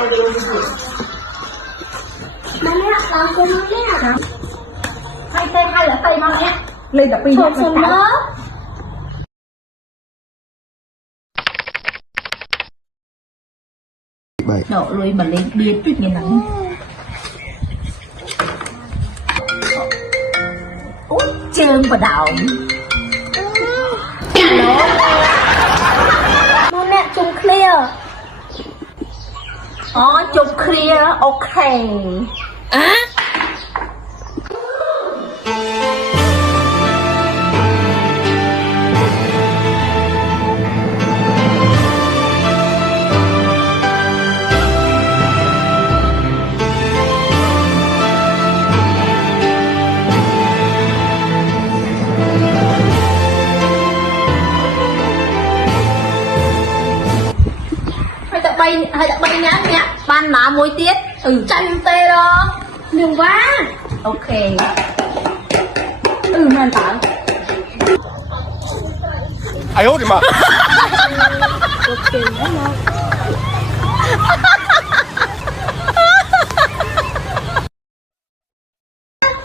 Mà mẹ làm cái nó nè. Hai tên hai là tay mà mẹ. Lên tập pin Một phần đó. Nổ rồi mà lên biến tích như nắng. Út trơn và đảo. Mà mẹ trùng clear. Chung clear, ok. Hay đã bay nhá mẹ. Ban má muối tiết. Chanh tê đó. Đừng quá. Ok. Nền tảng. 哎呦我的妈！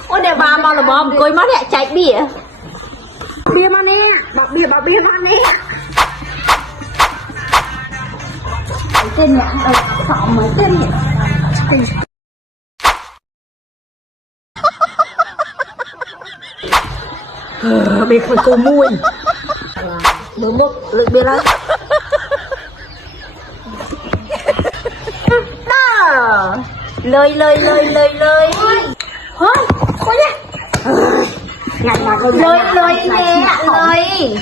Ôi để bà mà là bom coi mắt lại chạy bỉa. Bia mà nè. Bà bia mà nè. Tên nhãn ở họ mới tên nhỉ. Bia phải cô mui. Đúng một lực bia lên. Đó. Lời. Hôi. Khôi nhá. Ngặt mà con Lời nè. Lời.